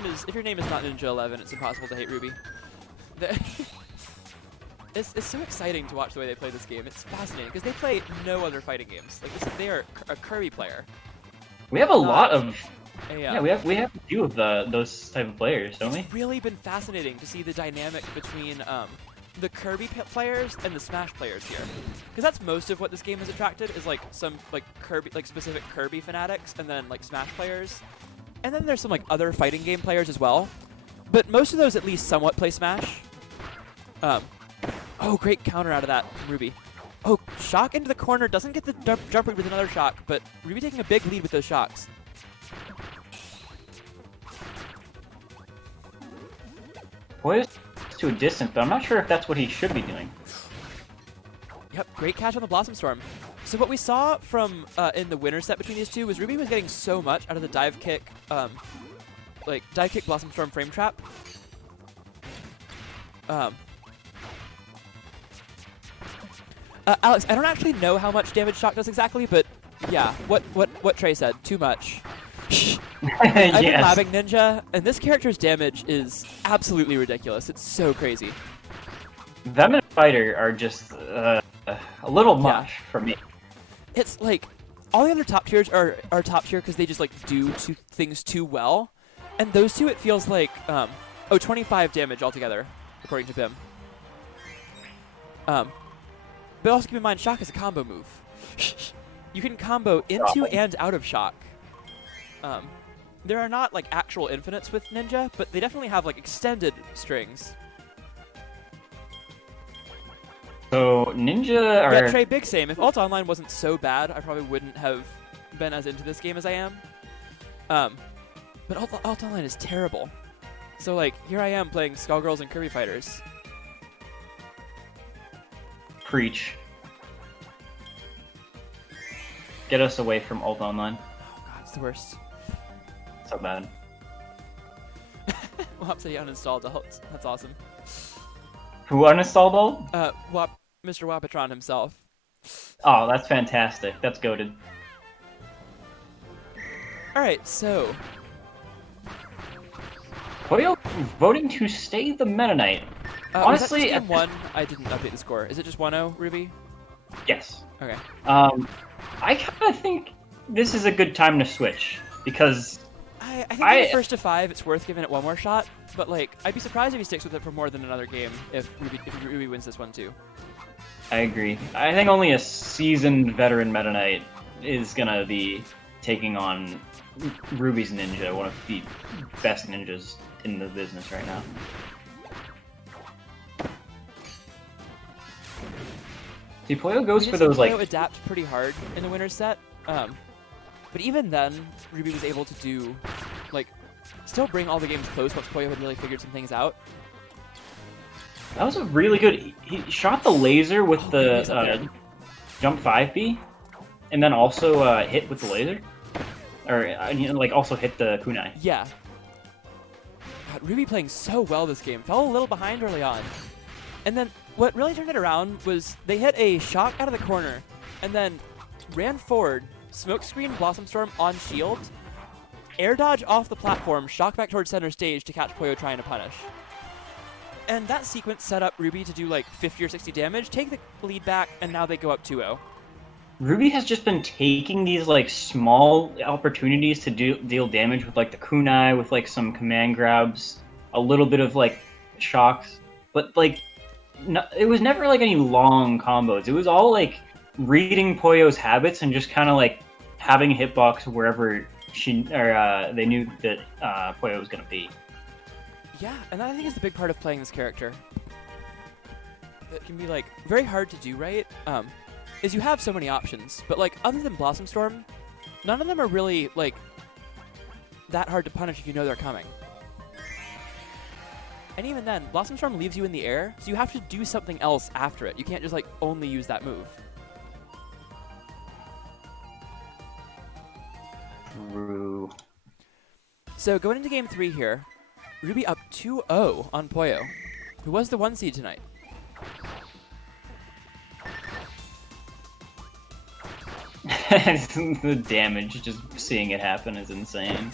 name is not Ninja11, it's impossible to hate Ruby. It's so exciting to watch the way they play this game. It's fascinating because they play no other fighting games. Like they are a Kirby player. We have a lot of yeah. We have a few of those type of players, don't we? It's really been fascinating to see the dynamic between the Kirby players and the Smash players here, because that's most of what this game has attracted is like some Kirby, specific Kirby fanatics, and then like Smash players, and then there's some like other fighting game players as well. But most of those at least somewhat play Smash. Oh, great counter out of that from Ruby. Oh, shock into the corner, doesn't get the jump read with another shock, but Ruby taking a big lead with those shocks. Poyo's to a distance, but I'm not sure if that's what he should be doing. Yep, great catch on the Blossom Storm. So what we saw from in the winner set between these two was Ruby was getting so much out of the dive kick, dive kick Blossom Storm frame trap. Alex, I don't actually know how much damage shock does exactly, but yeah, what Trey said, too much. I've been labbing Ninja, and this character's damage is absolutely ridiculous. It's so crazy. Them and Fighter are just a little much for me. It's like all the other top tiers are top tier because they just like do things too well, and those two it feels like 25 damage altogether according to Bim. But also keep in mind, shock is a combo move. You can combo into and out of shock. There are not like actual infinites with Ninja, but they definitely have like extended strings. So Ninja are... Yeah, Trey, big same. If Alt Online wasn't so bad, I probably wouldn't have been as into this game as I am. But Alt Online is terrible. So like, here I am playing Skullgirls and Kirby Fighters. Preach. Get us away from Alt Online. Oh god, it's the worst. So bad. Wap said he uninstalled Alt. That's awesome. Who uninstalled Alt? Mr. Wapatron himself. Oh, that's fantastic. That's goated. Alright, so... Poyo voting to stay the Meta Knight. Honestly, game 1, I didn't update the score. Is it just 1-0, Ruby? Yes. Okay. I kind of think this is a good time to switch, because... I think in the first to 5, it's worth giving it one more shot, but like, I'd be surprised if he sticks with it for more than another game if Ruby wins this one too. I agree. I think only a seasoned veteran Meta Knight is gonna be taking on Ruby's Ninja, one of the best ninjas in the business right now. See, Poyo goes for those like... Poyo adapt pretty hard in the winner's set, but even then, Ruby was able to do, like, still bring all the games close once Poyo had really figured some things out. That was a really good... He shot the laser with the jump 5B, and then also hit with the laser. Or, like, also hit the kunai. Yeah. God, Ruby playing so well this game. Fell a little behind early on. And then what really turned it around was they hit a shock out of the corner, and then ran forward, smokescreen Blossom Storm on shield, air dodge off the platform, shock back towards center stage to catch Poyo trying to punish. And that sequence set up Ruby to do like 50 or 60 damage, take the lead back, and now they go up 2-0. Ruby has just been taking these like small opportunities to deal damage with like the kunai, with like some command grabs, a little bit of like shocks, but like no, it was never like any long combos. It was all like reading Poyo's habits and just kind of like having a hitbox wherever they knew that Poyo was gonna be. Yeah, and that I think is the big part of playing this character. That can be like very hard to do, right? Is you have so many options, but like other than Blossom Storm, none of them are really like that hard to punish if you know they're coming. And even then, Blossom Storm leaves you in the air, so you have to do something else after it. You can't just like only use that move. True. So going into game 3 here, Ruby up 2-0 on Poyo, who was the 1 seed tonight. The damage, just seeing it happen is insane.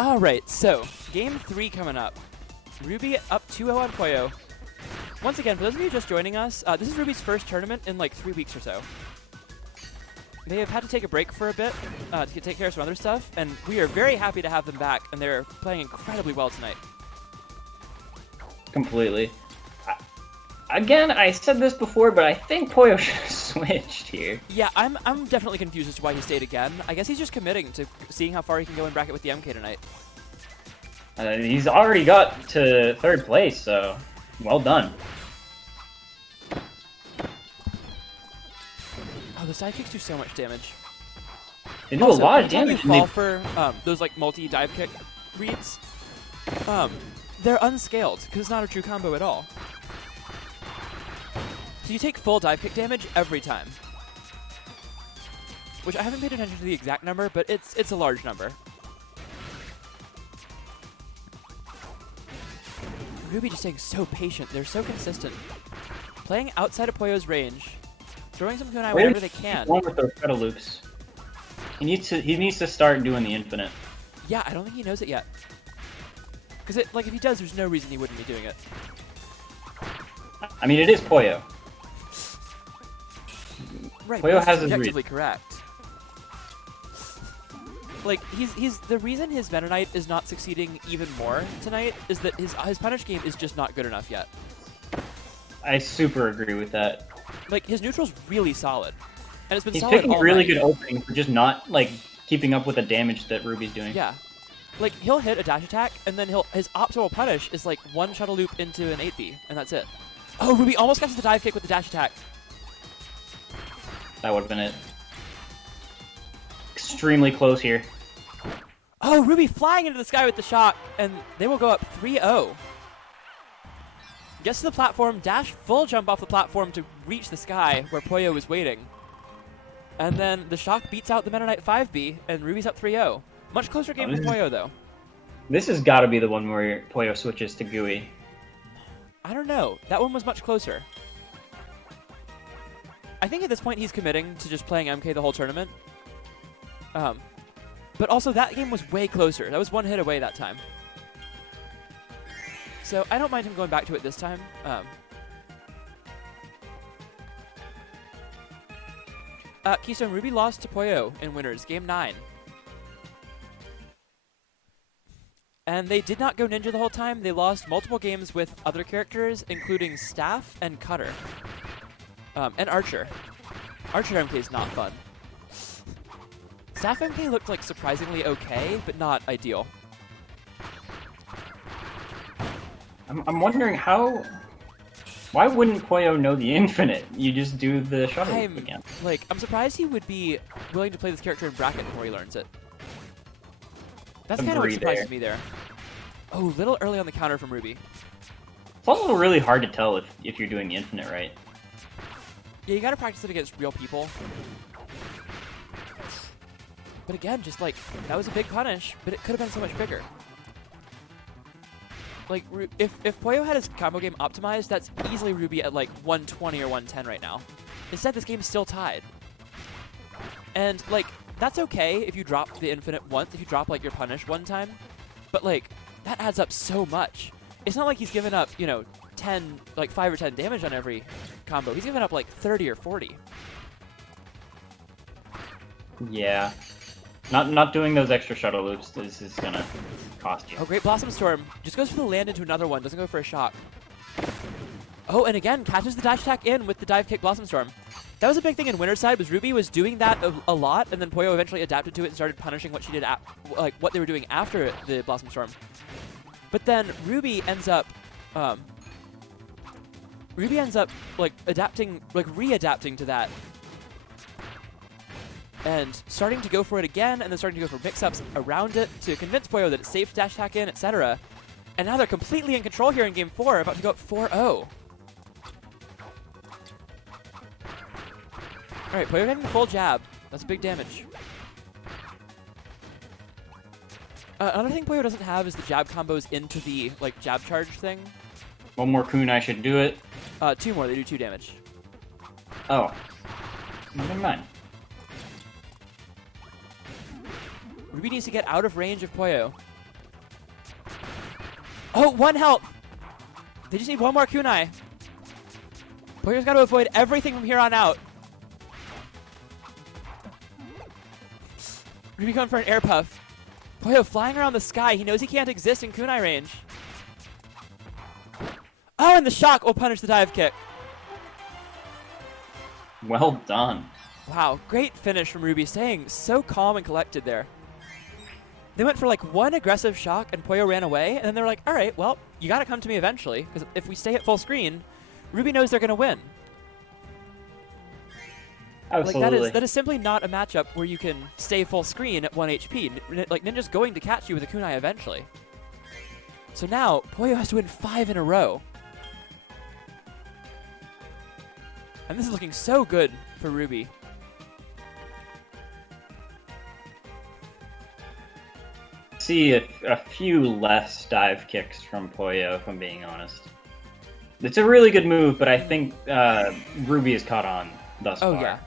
All right, so game 3 coming up. Ruby up 2-0 on Poyo. Once again, for those of you just joining us, this is Ruby's first tournament in like 3 weeks or so. They have had to take a break for a bit to take care of some other stuff, and we are very happy to have them back, and they're playing incredibly well tonight. Completely. Again, I said this before, but I think Poyo should have switched here. Yeah, I'm definitely confused as to why he stayed again. I guess he's just committing to seeing how far he can go in bracket with the MK tonight. He's already got to 3rd place, so well done. Oh, the side kicks do so much damage. They do Also, a lot of anytime damage. You fall for those like multi-dive kick reads, they're unscaled because it's not a true combo at all. So you take full dive kick damage every time. Which I haven't paid attention to the exact number, but it's a large number. Ruby just staying so patient. They're so consistent. Playing outside of Poyo's range, throwing some kunai whenever they can. One with those pedal loops. He needs to start doing the infinite. Yeah, I don't think he knows it yet. Because like if he does, there's no reason he wouldn't be doing it. I mean, it is Poyo. Right, Poyo that's has his objectively correct. Like he's the reason his Meta Knight is not succeeding even more tonight is that his punish game is just not good enough yet. I super agree with that. Like his neutral's really solid, and it's been He's solid picking all really night. good opening for just not like keeping up with the damage that Ruby's doing. Yeah, like he'll hit a dash attack, and then his optimal punish is like one shuttle loop into an 8B, and that's it. Oh, Ruby almost got to the dive kick with the dash attack. That would have been it. Extremely close here. Oh, Ruby flying into the sky with the shock, and they will go up 3-0. Gets to the platform, dash full jump off the platform to reach the sky where Poyo was waiting. And then the shock beats out the Meta Knight 5B, and Ruby's up 3-0. Much closer game for Poyo, though. This has got to be the one where Poyo switches to GUI. I don't know. That one was much closer. I think at this point he's committing to just playing MK the whole tournament. But also that game was way closer. That was one hit away that time. So I don't mind him going back to it this time. Keystone, Ruby lost to Poyo in winners, game 9. And they did not go ninja the whole time. They lost multiple games with other characters, including Staff and Cutter. And Archer. Archer MK is not fun. Staff MK looked like surprisingly okay, but not ideal. I'm wondering how... Why wouldn't Poyo know the infinite? You just do the shuttle loop again. Like, I'm surprised he would be willing to play this character in bracket before he learns it. That's kind of what surprises me there. Oh, little early on the counter from Ruby. It's also really hard to tell if you're doing the infinite right. Yeah, you gotta practice it against real people. But again, just like, that was a big punish, but it could have been so much bigger. Like, if Poyo had his combo game optimized, that's easily Ruby at like 120 or 110 right now. Instead, this game's still tied. And like, that's okay if you drop the infinite once, if you drop like your punish one time, but like, that adds up so much. It's not like he's given up, you know, 5 or 10 damage on every combo. He's given up like 30 or 40. Yeah. Not doing those extra shuttle loops, this is gonna cost you. Oh, great Blossom Storm. Just goes for the land into another one, doesn't go for a shock. Oh, and again, catches the dash attack in with the dive kick Blossom Storm. That was a big thing in Winner's side, was Ruby was doing that a lot, and then Poyo eventually adapted to it and started punishing what she did, like what they were doing after the Blossom Storm. But then Ruby ends up like adapting, like readapting to that. And starting to go for it again, and then starting to go for mix-ups around it to convince Poyo that it's safe to dash attack in, etc. And now they're completely in control here in Game 4, about to go up 4-0. Alright, Poyo getting the full jab. That's big damage. Another thing Poyo doesn't have is the jab combos into the like jab charge thing. One more kunai should do it. 2 more, they do 2 damage. Oh. Never mind. Ruby needs to get out of range of Poyo. Oh, 1 health. They just need 1 more kunai. Poyo's got to avoid everything from here on out. Ruby going for an air puff. Poyo flying around the sky. He knows he can't exist in kunai range. Oh, and the shock will punish the dive kick. Well done. Wow, great finish from Ruby, staying so calm and collected there. They went for like 1 aggressive shock and Poyo ran away, and then they were like, all right, well, you got to come to me eventually, because if we stay at full screen, Ruby knows they're going to win. Absolutely. Like that is simply not a matchup where you can stay full screen at 1 HP. Like Ninja's going to catch you with a kunai eventually. So now Poyo has to win 5 in a row. And this is looking so good for Ruby. See a few less dive kicks from Poyo, if I'm being honest. It's a really good move, but I think Ruby has caught on thus far. Oh, yeah.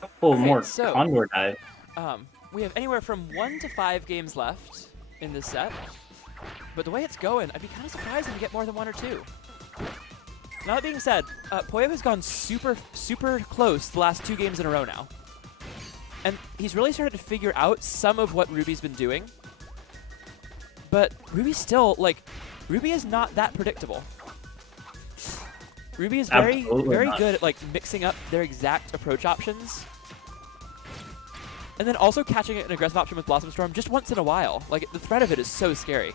Couple Okay, more so- Condor dive. We have anywhere from 1 to 5 games left in this set. But the way it's going, I'd be kind of surprised if we get more than 1 or 2. Now that being said, Poyo has gone super, super close the last 2 games in a row now. And he's really started to figure out some of what Ruby's been doing. But Ruby's still, like, Ruby is not that predictable. Ruby is very, Absolutely very not. good at, like, mixing up their exact approach options. And then also catching an aggressive option with Blossom Storm just once in a while. Like, the threat of it is so scary.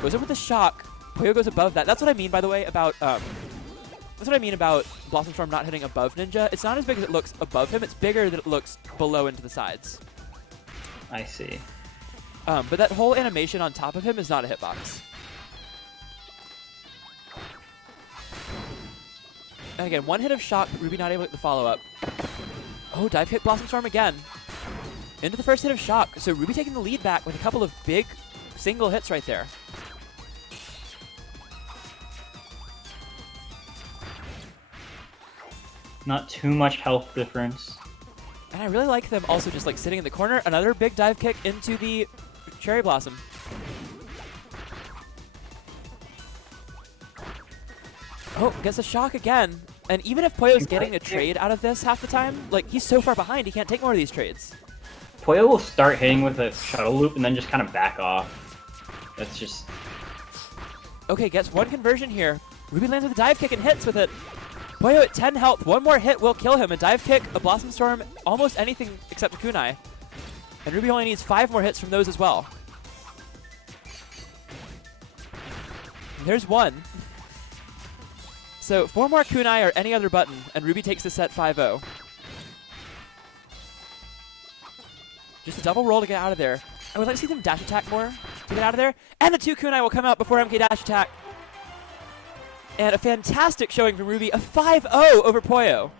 Goes in with the shock. Poyo goes above that. That's what I mean, by the way, about that's what I mean about Blossom Storm not hitting above Ninja. It's not as big as it looks above him. It's bigger than it looks below and to the sides. I see. But that whole animation on top of him is not a hitbox. And again, 1 hit of shock. Ruby not able to get the follow-up. Oh, dive kick Blossom Storm again. Into the first hit of shock. So Ruby taking the lead back with a couple of big single hits right there. Not too much health difference. And I really like them also just like sitting in the corner. Another big dive kick into the Cherry Blossom. Oh, gets a shock again. And even if Poyo's getting a trade out of this half the time, like he's so far behind, he can't take more of these trades. Poyo will start hitting with a shuttle loop and then just kind of back off. That's just... Okay, gets 1 conversion here. Ruby lands with a dive kick and hits with it. Poyo at 10 health. 1 more hit will kill him. A dive kick, a Blossom Storm, almost anything except a kunai. And Ruby only needs 5 more hits from those as well. And there's 1. So 4 more kunai or any other button, and Ruby takes the set 5-0. Just a double roll to get out of there. I would like to see them dash attack more to get out of there. And the 2 kunai will come out before MK dash attack. And a fantastic showing from Ruby, a 5-0 over Poyo.